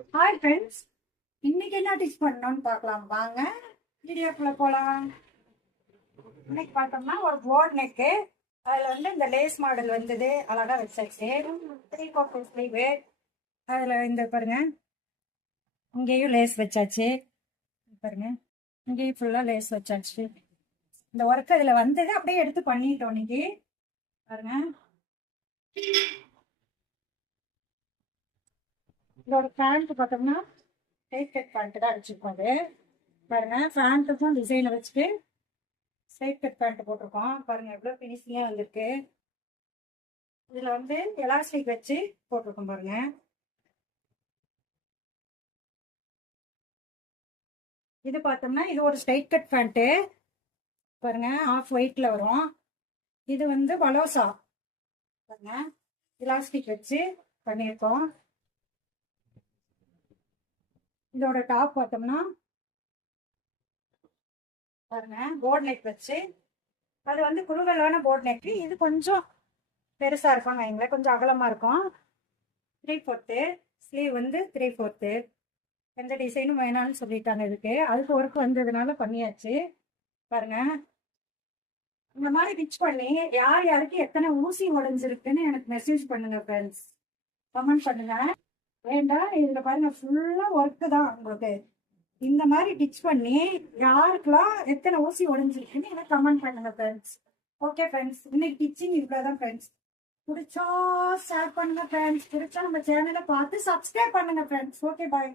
Hi friends, இன்னைக்கு என்ன ditch பண்ணோம்னு பார்க்கலாம் வாங்க. வீடியோக்குள்ள போலாம். இன்னைக்கு பார்த்தோம்னா ஒரு போர்ட் நெக்கு, அதில் இந்த லேஸ் மாடல் வந்தது அழகா வச்சாச்சு. 3/4 ஸ்லீவு. அதில் பாருங்க, இங்கேயும் லேஸ் வச்சாச்சு. பாருங்க, இங்கேயும் ஃபுல்லாக லேஸ் வச்சாச்சு. இந்த ஒர்க் அதில் வந்தது அப்படியே எடுத்து பண்ணிட்டோம் இன்னைக்கு. பாருங்க, இதோட பேண்ட் பார்த்தோம்னா ஸ்ட்ரைட் கட் பேண்ட் தான் அடிச்சிருக்கோம். பாருங்க, பேண்ட்டுக்கும் டிசைனை வச்சுட்டு ஸ்ட்ரைட் கட் பேண்ட் போட்டிருக்கோம். பாருங்க எவ்வளோ ஃபினிஷிங்காக வந்திருக்கு. இதில் எலாஸ்டிக் வச்சு போட்டிருக்கோம். பாருங்க, இது பார்த்தோம்னா இது ஒரு ஸ்ட்ரைட் கட் பேண்ட்டு. பாருங்க, ஆஃப் ஒயிட்ல வரும். இது பலோசா. பாருங்க, எலாஸ்டிக் வச்சு பண்ணியிருக்கோம். இதோட டாப் பார்த்தோம்னா பாருங்க, போர்ட் நெக் வச்சு. அது குறுகலான போர்ட் நெக். இது கொஞ்சம் பெருசா இருக்கும் வைங்களேன், கொஞ்சம் அகலமா இருக்கும். 3/4 ஸ்லீவ் 3/4. எந்த டிசைனும் வேணாம்னு சொல்லிட்டாங்க. அதுக்கு ஒர்க் வந்ததுனால பண்ணியாச்சு. பாருங்க, இந்த மாதிரி பிச் பண்ணி யார் யாருக்கு எத்தனை ஊசி உடஞ்சிருக்குன்னு எனக்கு மெசேஜ் பண்ணுங்க ஃப்ரெண்ட்ஸ், கமெண்ட் பண்ணுங்க. வேண்டாம், இதுல பாருங்க ஃபுல்லா ஒர்க்கு தான் உங்களுக்கு. இந்த மாதிரி டிச் பண்ணி யாருக்கெல்லாம் எத்தனை ஊசி உடஞ்சிருக்குன்னு எனக்கு கமெண்ட் பண்ணுங்க ஃப்ரெண்ட்ஸ். ஓகே ஃப்ரெண்ட்ஸ், இன்னைக்கு டிச்சிங் இவ்வளோதான் ஃப்ரெண்ட்ஸ். பிடிச்சா ஷேர் பண்ணுங்க ஃப்ரெண்ட்ஸ். பிடிச்சா நம்ம சேனலை பார்த்து சப்ஸ்கிரைப் பண்ணுங்க ஃப்ரெண்ட்ஸ். ஓகே, பாய்.